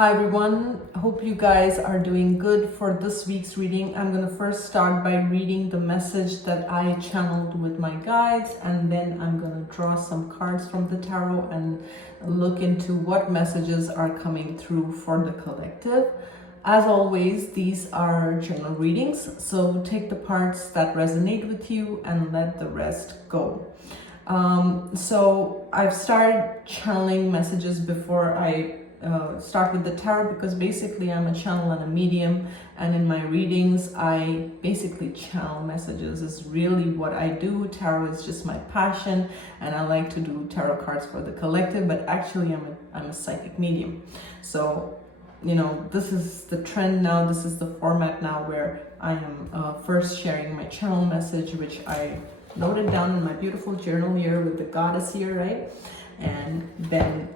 Hi everyone, hope you guys are doing good. For this week's reading, I'm going to first start by reading the message that I channeled with my guides, and then I'm going to draw some cards from the tarot and look into what messages are coming through for the collective. As always, these are general readings, so take the parts that resonate with you and let the rest go. So I've started channeling messages before I start with the tarot, because basically I'm a channel and a medium, and in my readings I basically channel messages. Is really what I do. Tarot is just my passion, and I like to do tarot cards for the collective, but actually I'm a psychic medium. So you know, this is the trend now, this is the format now, where I am first sharing my channel message, which I noted down in my beautiful journal here with the goddess here, right? And then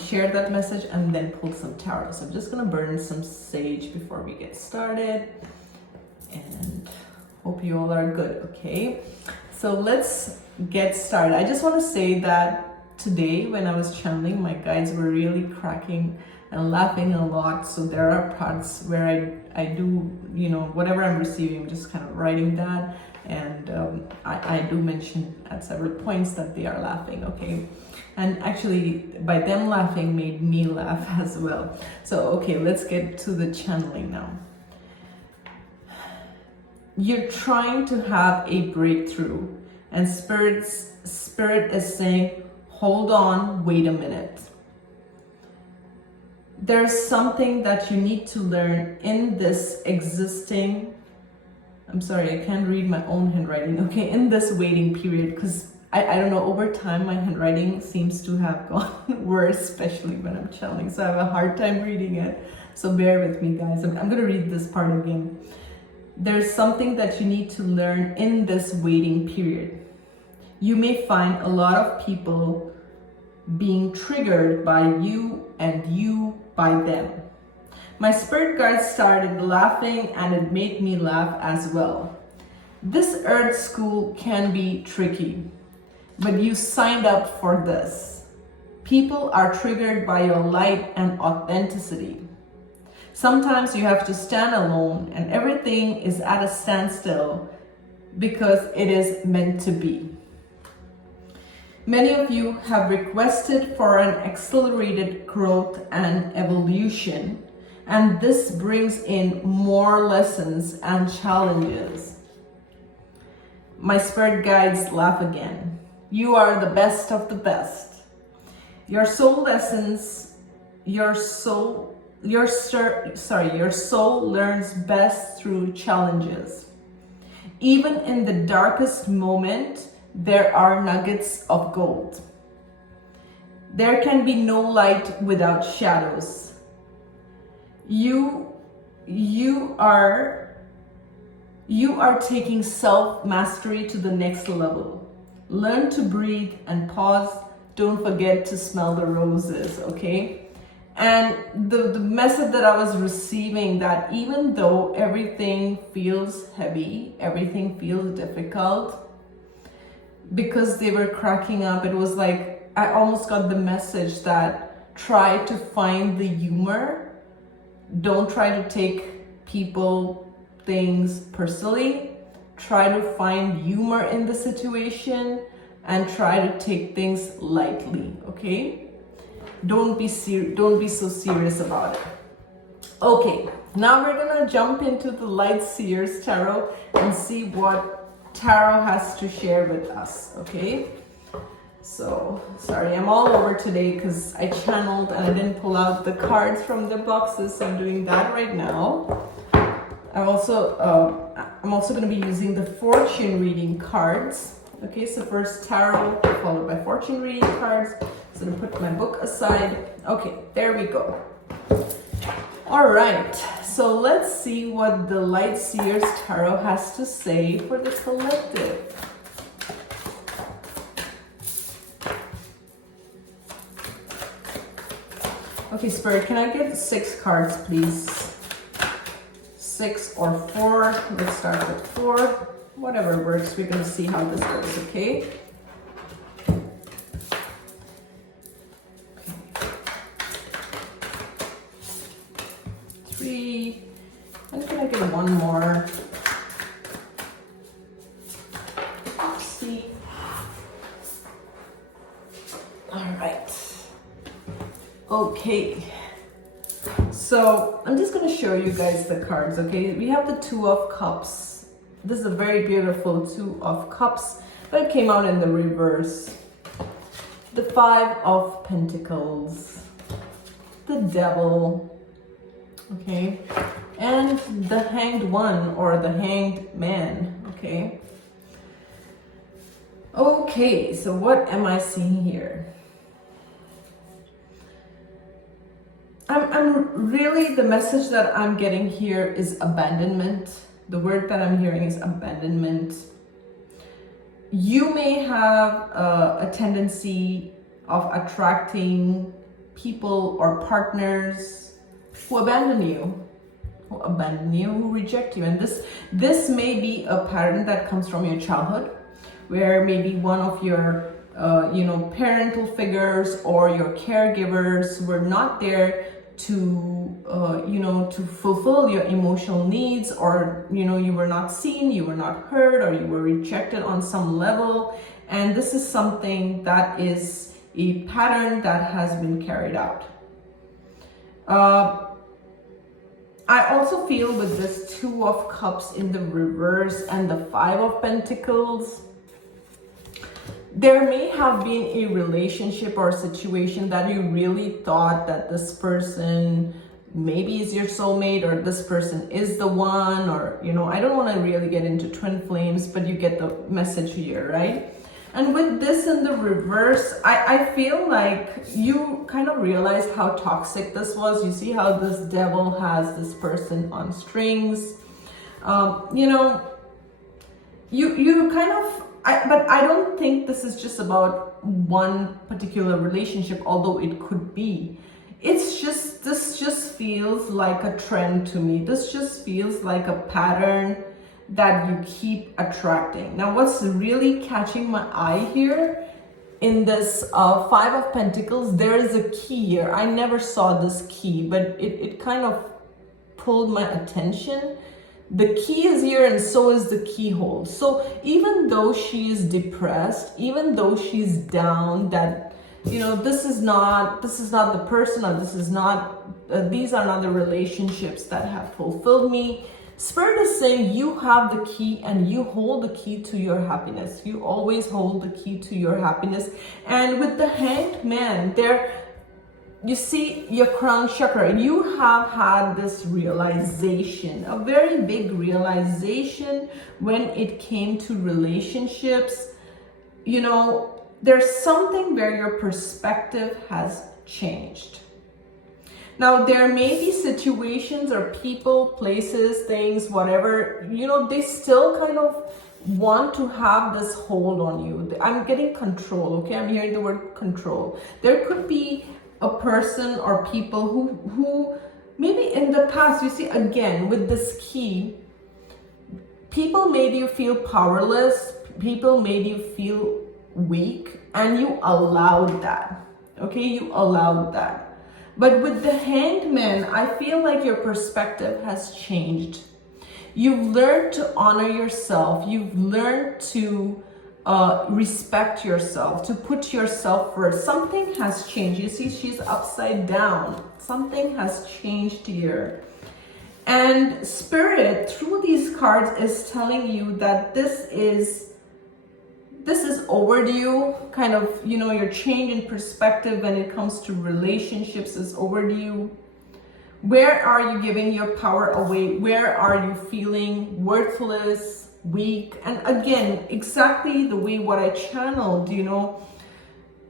share that message and then pull some tarot. So I'm just gonna burn some sage before we get started, and hope you all are good. Okay, so let's get started. I just want to say that today when I was channeling, my guides were really cracking and laughing a lot. So there are parts where I do, you know, whatever I'm receiving, I'm just kind of writing that, and I do mention at several points that they are laughing. Okay, and actually by them laughing made me laugh as well. So okay, let's get to the channeling now. You're trying to have a breakthrough, and spirit is saying, hold on, wait a minute. There's something that you need to learn in this existing, I'm sorry, I can't read my own handwriting, okay, in this waiting period, because I don't know, over time my handwriting seems to have gone worse, especially when I'm channeling, so I have a hard time reading it, so bear with me guys. I'm going to read this part again. There's something that you need to learn in this waiting period. You may find a lot of people being triggered by you and you by them. My spirit guides started laughing, and it made me laugh as well. This earth school can be tricky, but you signed up for this. People are triggered by your light and authenticity. Sometimes you have to stand alone and everything is at a standstill because it is meant to be. Many of you have requested for an accelerated growth and evolution, and this brings in more lessons and challenges. My spirit guides laugh again. You are the best of the best. Your soul lessons, your soul learns best through challenges. Even in the darkest moment, there are nuggets of gold. There can be no light without shadows. You are taking self-mastery to the next level. Learn to breathe and pause. Don't forget to smell the roses, okay? And the message that I was receiving, that even though everything feels heavy, everything feels difficult, because they were cracking up, it was like I almost got the message that try to find the humor. Don't try to take people, things personally. Try to find humor in the situation and try to take things lightly, okay? Don't be so serious about it. Okay, now we're gonna jump into the Light Seers Tarot and see what Tarot has to share with us, okay? So, sorry, I'm all over today because I channeled and I didn't pull out the cards from the boxes, so I'm doing that right now. I'm also going to be using the fortune reading cards. Okay, so first tarot, followed by fortune reading cards. So I'm going to put my book aside. Okay, there we go. All right, so let's see what the Light Seers Tarot has to say for the collective. Okay, Spirit, can I get 6 cards, please? 6 or 4. Let's start with 4. Whatever works. We're going to see how this goes, okay? to get one more. See. All right. Okay. So I'm just going to show you guys the cards, okay? We have the Two of Cups. This is a very beautiful Two of Cups, but it came out in the reverse. The Five of Pentacles. The Devil. Okay. And the Hanged One, or the Hanged Man, okay? Okay, so what am I seeing here? I'm really, the message that I'm getting here is abandonment. The word that I'm hearing is abandonment. You may have a tendency of attracting people or partners who abandon you, who reject you. And this may be a pattern that comes from your childhood, where maybe one of your parental figures or your caregivers were not there to to fulfill your emotional needs, or you were not seen, you were not heard, or you were rejected on some level. And this is something that is a pattern that has been carried out. I also feel with this Two of Cups in the reverse and the Five of Pentacles, there may have been a relationship or a situation that you really thought that this person maybe is your soulmate, or this person is the one, or I don't want to really get into twin flames, but you get the message here, right? And with this in the reverse, I feel like you kind of realized how toxic this was. You see how this Devil has this person on strings. You kind of, but I don't think this is just about one particular relationship, although it could be. This just feels like a trend to me. This just feels like a pattern that you keep attracting. Now, what's really catching my eye here in this Five of Pentacles, there is a key here. I never saw this key, but it kind of pulled my attention. The key is here, and so is the keyhole. So even though she is depressed, even though she's down, that this is not the person, or these are not the relationships that have fulfilled me. Spirit is saying you have the key, and you hold the key to your happiness. You always hold the key to your happiness. And with the Hanged Man there, you see your crown chakra, you have had this realization, a very big realization when it came to relationships. There's something where your perspective has changed. Now, there may be situations or people, places, things, whatever, they still kind of want to have this hold on you. I'm getting control, okay? I'm hearing the word control. There could be a person or people who maybe in the past, you see, again, with this key, people made you feel powerless, people made you feel weak, and you allowed that, okay? You allowed that. But with the Hanged Man, I feel like your perspective has changed. You've learned to honor yourself. You've learned to respect yourself, to put yourself first. Something has changed. You see, she's upside down. Something has changed here. And Spirit, through these cards, is telling you that this is overdue. Kind of, your change in perspective when it comes to relationships is overdue. Where are you giving your power away? Where are you feeling worthless, weak? And again, exactly the way what I channeled,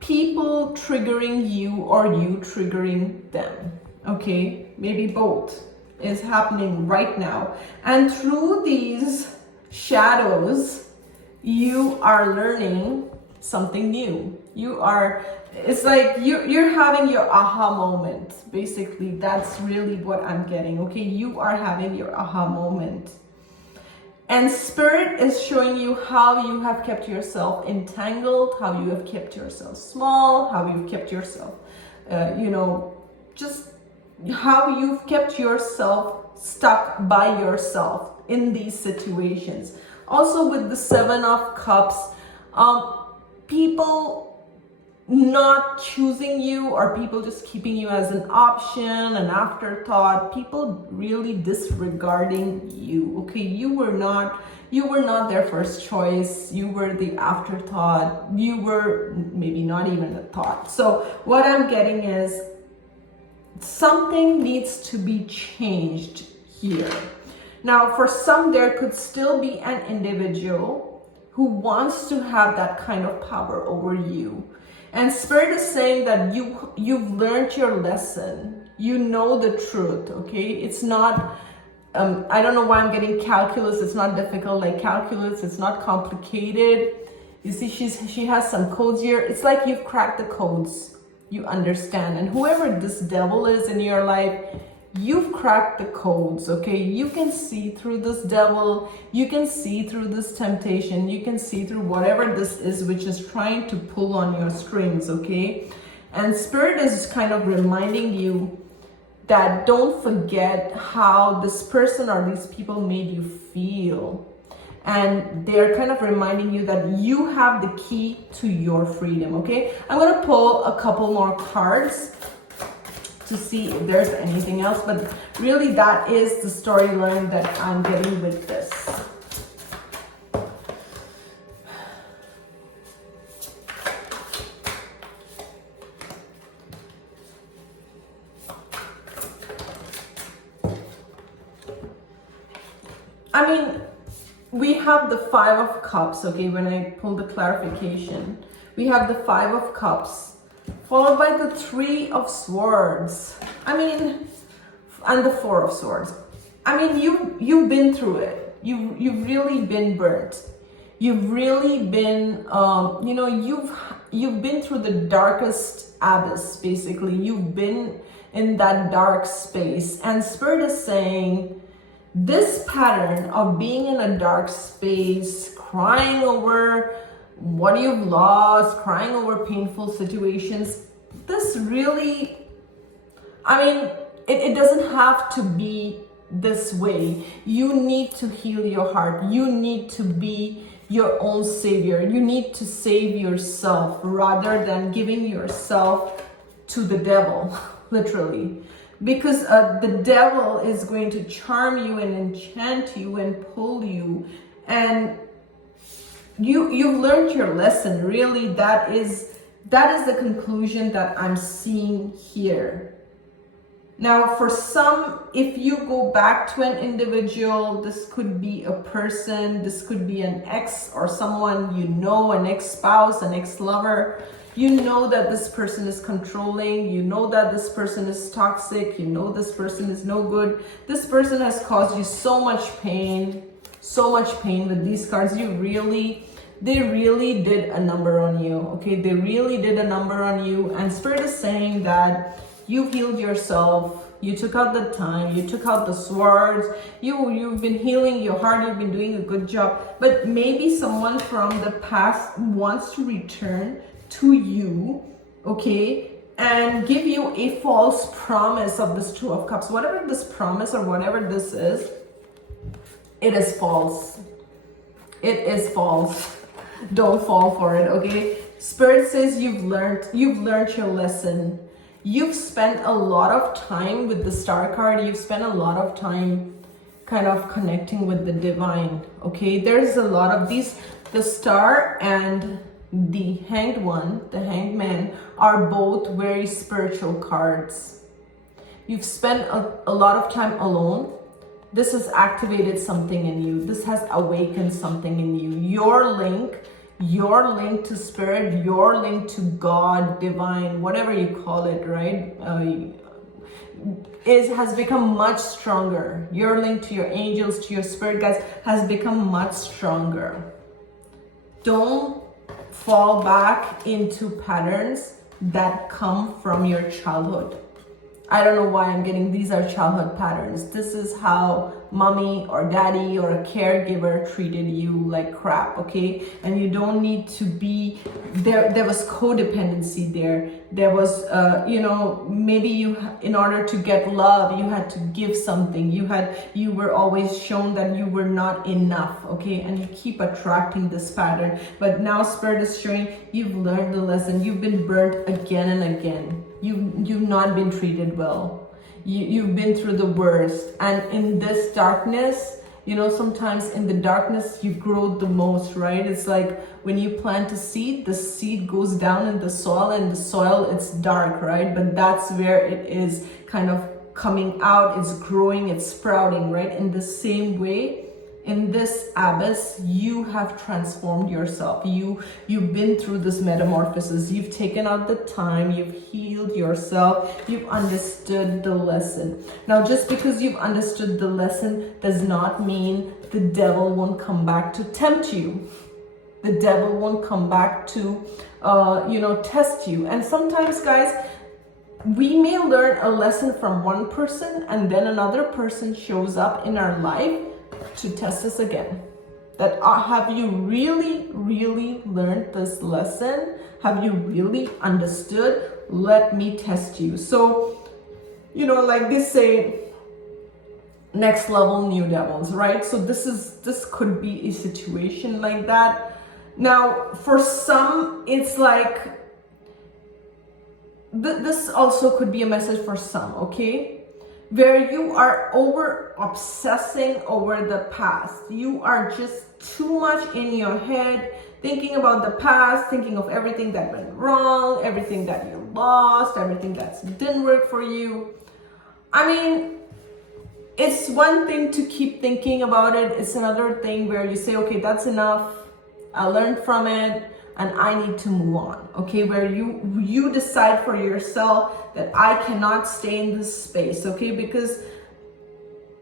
people triggering you or you triggering them. Okay, maybe both is happening right now. And through these shadows, you are learning something new. It's like you're having your aha moment. Basically, that's really what I'm getting. Okay, you are having your aha moment. And Spirit is showing you how you have kept yourself entangled, how you have kept yourself small, how you've kept yourself, just how you've kept yourself stuck by yourself in these situations. Also with the Seven of Cups, people not choosing you, or people just keeping you as an option, an afterthought, people really disregarding you. Okay, you were not their first choice, you were the afterthought, you were maybe not even a thought. So what I'm getting is something needs to be changed here. Now for some, there could still be an individual who wants to have that kind of power over you. And Spirit is saying that you've learned your lesson. You know the truth, okay? It's not, I don't know why I'm getting calculus. It's not difficult like calculus. It's not complicated. You see, she has some codes here. It's like you've cracked the codes. You understand. And whoever this devil is in your life, you've cracked the codes, okay? You can see through this devil, you can see through this temptation, you can see through whatever this is which is trying to pull on your strings, okay? And Spirit is kind of reminding you that don't forget how this person or these people made you feel. And they're kind of reminding you that you have the key to your freedom, okay? I'm gonna pull a couple more cards to see if there's anything else, but really that is the storyline that I'm getting with this. I mean, we have the Five of Cups, okay, when I pull the clarification. We have the Five of Cups, followed by the Three of Swords. I mean, and the Four of Swords. I mean, you've been through it. You've really been burnt. You've really been, you know, you've been through the darkest abyss. Basically, you've been in that dark space, and Spirit is saying this pattern of being in a dark space, crying over what you've lost, crying over painful situations, this really, I mean, it doesn't have to be this way. You need to heal your heart. You need to be your own savior. You need to save yourself rather than giving yourself to the devil, literally. Because the devil is going to charm you and enchant you and pull you, and you've learned your lesson. Really, that is the conclusion that I'm seeing here. Now, for some, if you go back to an individual, this could be a person, this could be an ex or someone you know, an ex-spouse, an ex-lover. You know that this person is controlling, you know that this person is toxic, you know this person is no good. This person has caused you so much pain with these cards. They really did a number on you, okay? They really did a number on you, and Spirit is saying that you've healed yourself. You took out the time, you took out the swords, you've been healing your heart, you've been doing a good job. But maybe someone from the past wants to return to you, okay, and give you a false promise of this Two of Cups. Whatever this promise or whatever this is, it is false. It is false. Don't fall for it, okay? Spirit says you've learned your lesson. You've spent a lot of time with the Star card. You've spent a lot of time kind of connecting with the divine, okay? There's a lot of these, the Star and the Hanged One, the Hanged Man, are both very spiritual cards. You've spent a lot of time alone. This has activated something in you. This has awakened something in you. Your link to Spirit, your link to God, divine, whatever you call it, right? Has become much stronger. Your link to your angels, to your spirit guides has become much stronger. Don't fall back into patterns that come from your childhood. I don't know why I'm getting, these are childhood patterns. This is how mommy or daddy or a caregiver treated you like crap, okay? And you don't need to be there. There was codependency there. There was, maybe you, in order to get love, you had to give something. You were always shown that you were not enough, okay? And you keep attracting this pattern. But now Spirit is showing you've learned the lesson. You've been burnt again and again. You've not been treated well. You've been through the worst. And in this darkness, sometimes in the darkness you grow the most, right? It's like when you plant a seed, the seed goes down in the soil, and the soil, it's dark, right? But that's where it is kind of coming out, it's growing, it's sprouting, right? In the same way, in this abyss, you have transformed yourself. You've been through this metamorphosis. You've taken out the time. You've healed yourself. You've understood the lesson. Now, just because you've understood the lesson does not mean the devil won't come back to tempt you. The devil won't come back to, test you. And sometimes, guys, we may learn a lesson from one person, and then another person shows up in our life to test us again. That have you really learned this lesson? Have you really understood? Let me test you. So, like they say, next level new devils, right? So this could be a situation like that. Now, for some, it's like this also could be a message for some, okay? Where you are over obsessing over the past. You are just too much in your head, thinking about the past, thinking of everything that went wrong, everything that you lost, everything that didn't work for you. I mean, it's one thing to keep thinking about it. It's another thing where you say, okay, that's enough. I learned from it, and I need to move on, okay? Where you decide for yourself that I cannot stay in this space, okay? Because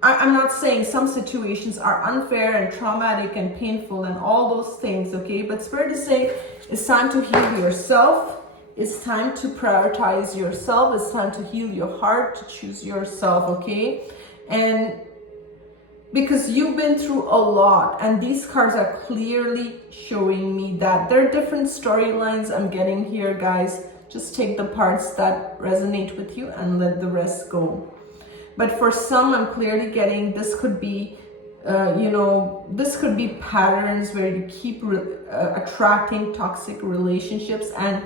I'm not saying some situations are unfair and traumatic and painful and all those things, okay? But Spirit is saying it's time to heal yourself. It's time to prioritize yourself. It's time to heal your heart, to choose yourself, okay? And because you've been through a lot, and these cards are clearly showing me that there are different storylines I'm getting here, guys. Just take the parts that resonate with you and let the rest go. But for some, I'm clearly getting this could be, this could be patterns where you keep attracting toxic relationships, and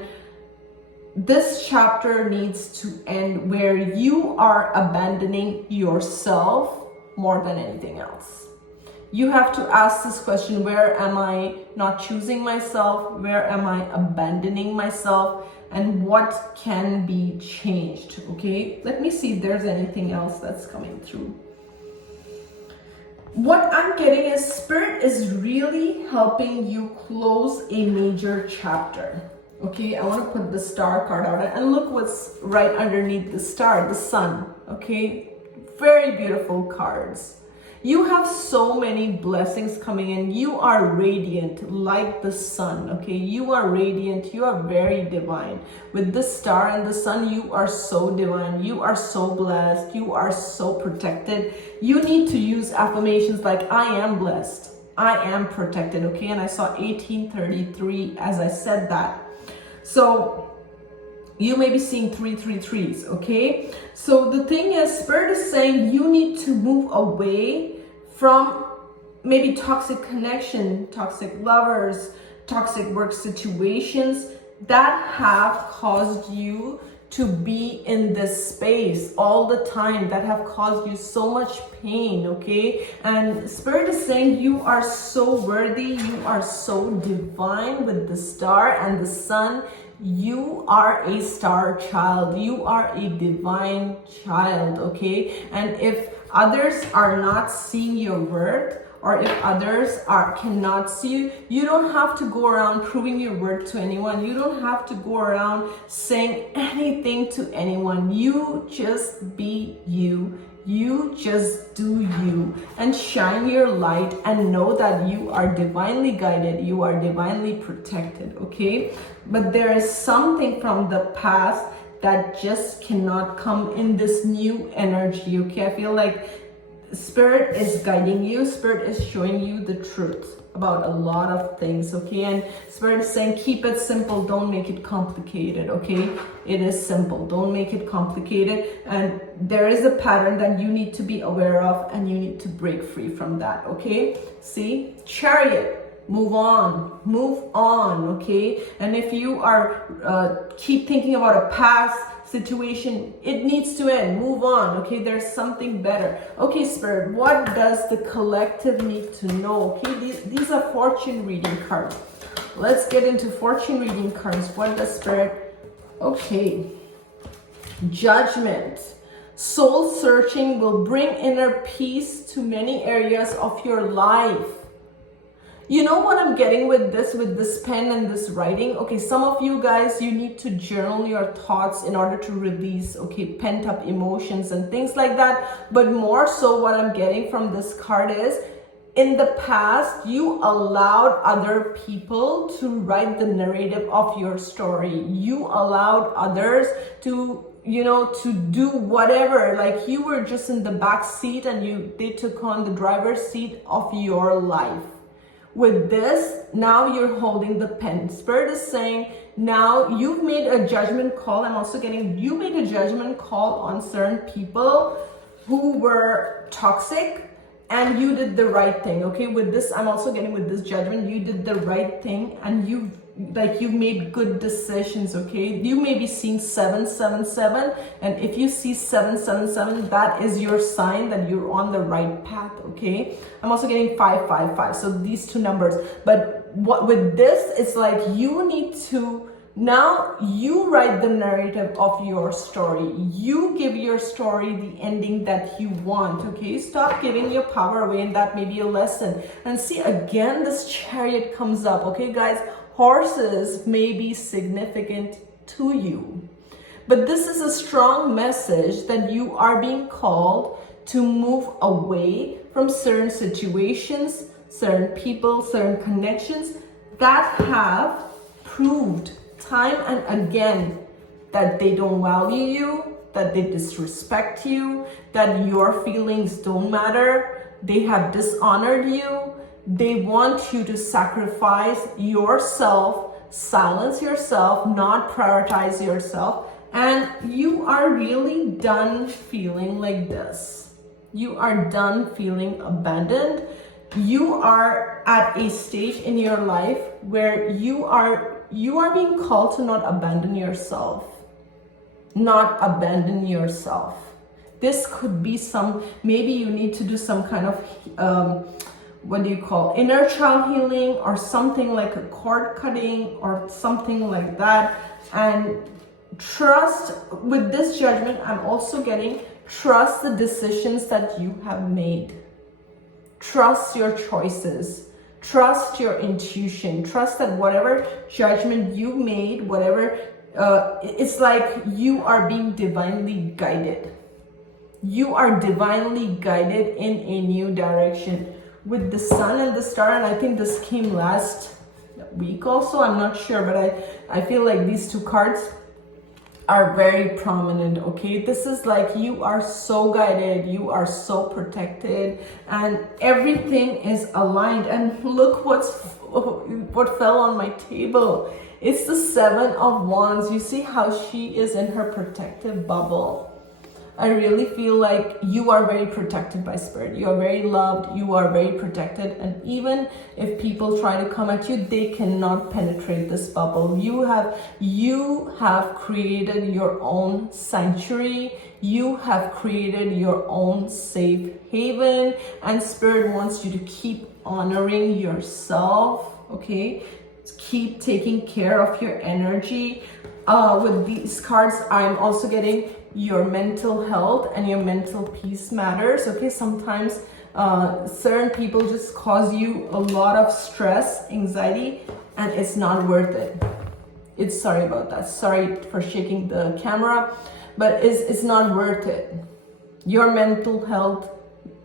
this chapter needs to end where you are abandoning yourself more than anything else. You have to ask this question: where am I not choosing myself? Where am I abandoning myself? And what can be changed? Okay, let me see if there's anything else that's coming through. What I'm getting is Spirit is really helping you close a major chapter. Okay, I want to put the star card out, and look what's right underneath the star, the sun. Okay, very beautiful cards. You have so many blessings coming in. You are radiant like the sun, okay? You are radiant. You are very divine. With the star and the sun, you are so divine. You are so blessed. You are so protected. You need to use affirmations like, I am blessed. I am protected, okay? And I saw 1833 as I said that. So you may be seeing 333s, okay? So the thing is, Spirit is saying you need to move away from maybe toxic connection, toxic lovers, toxic work situations that have caused you to be in this space all the time, that have caused you so much pain, okay? And Spirit is saying you are so worthy, you are so divine with the star and the sun. You are a star child. You are a divine child, okay? And if others are not seeing your worth, or if others cannot see you, you don't have to go around proving your worth to anyone. You don't have to go around saying anything to anyone. You just be you. You just do you and shine your light and know that you are divinely guided. You are divinely protected, okay? But there is something from the past that just cannot come in this new energy, okay? I feel like Spirit is guiding you. Spirit is showing you the truth about a lot of things, okay? And Spirit is saying, keep it simple, don't make it complicated, okay? It is simple, don't make it complicated. And there is a pattern that you need to be aware of, and you need to break free from that, okay? See, Chariot. Move on, okay? And if you are keep thinking about a past situation, it needs to end. Move on, okay? There's something better. Okay, Spirit, what does the collective need to know? Okay, these are fortune reading cards. Let's get into fortune reading cards. What does Spirit? Okay, Judgment. Soul searching will bring inner peace to many areas of your life. You know what I'm getting with this pen and this writing? Okay, some of you guys, you need to journal your thoughts in order to release, okay, pent up emotions and things like that. But more so what I'm getting from this card is, in the past, you allowed other people to write the narrative of your story. You allowed others to, you know, to do whatever. Like, you were just in the back seat and they took on the driver's seat of your life. With this, now you're holding the pen. Spirit is saying, now you've made a judgment call. I'm also getting, you made a judgment call on certain people who were toxic, and you did the right thing, okay? With this, I'm also getting, with this judgment, you did the right thing, and you made good decisions, okay? You may be seeing 777, and if you see 777, that is your sign that you're on the right path, okay? I'm also getting 555, so these two numbers. But what with this, it's like you need to, now you write the narrative of your story. You give your story the ending that you want, okay? Stop giving your power away, and that may be a lesson. And see, again, this Chariot comes up, okay, guys? Horses may be significant to you, but this is a strong message that you are being called to move away from certain situations, certain people, certain connections that have proved time and again that they don't value you, that they disrespect you, that your feelings don't matter, they have dishonored you. They want you to sacrifice yourself, silence yourself, not prioritize yourself. And you are really done feeling like this. You are done feeling abandoned. You are at a stage in your life where you are being called to not abandon yourself. Not abandon yourself. This could be maybe you need to do some kind of what do you call, inner child healing, or something like a cord cutting or something like that. And trust, with this judgment, I'm also getting, trust the decisions that you have made. Trust your choices. Trust your intuition. Trust that whatever judgment you made, whatever, it's like you are being divinely guided. You are divinely guided in a new direction. With the Sun and the Star, and I think this came last week also, I'm not sure, but I feel like these two cards are very prominent, okay? This is like you are so guided, you are so protected, and everything is aligned. And look what fell on my table. It's the Seven of Wands. You see how she is in her protective bubble. I really feel like you are very protected by Spirit. You are very loved. You are very protected. And even if people try to come at you, they cannot penetrate this bubble. You have created your own sanctuary. You have created your own safe haven. And Spirit wants you to keep honoring yourself, okay? Keep taking care of your energy. With these cards, I'm also getting your mental health and your mental peace matters, okay? Sometimes certain people just cause you a lot of stress, anxiety, and it's not worth it. Sorry about that. Sorry for shaking the camera, but it's not worth it. Your mental health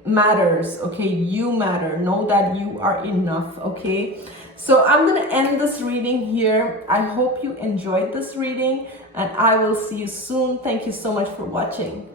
matters, okay? You matter. Know that you are enough, okay? So I'm going to end this reading here. I hope you enjoyed this reading, and I will see you soon. Thank you so much for watching.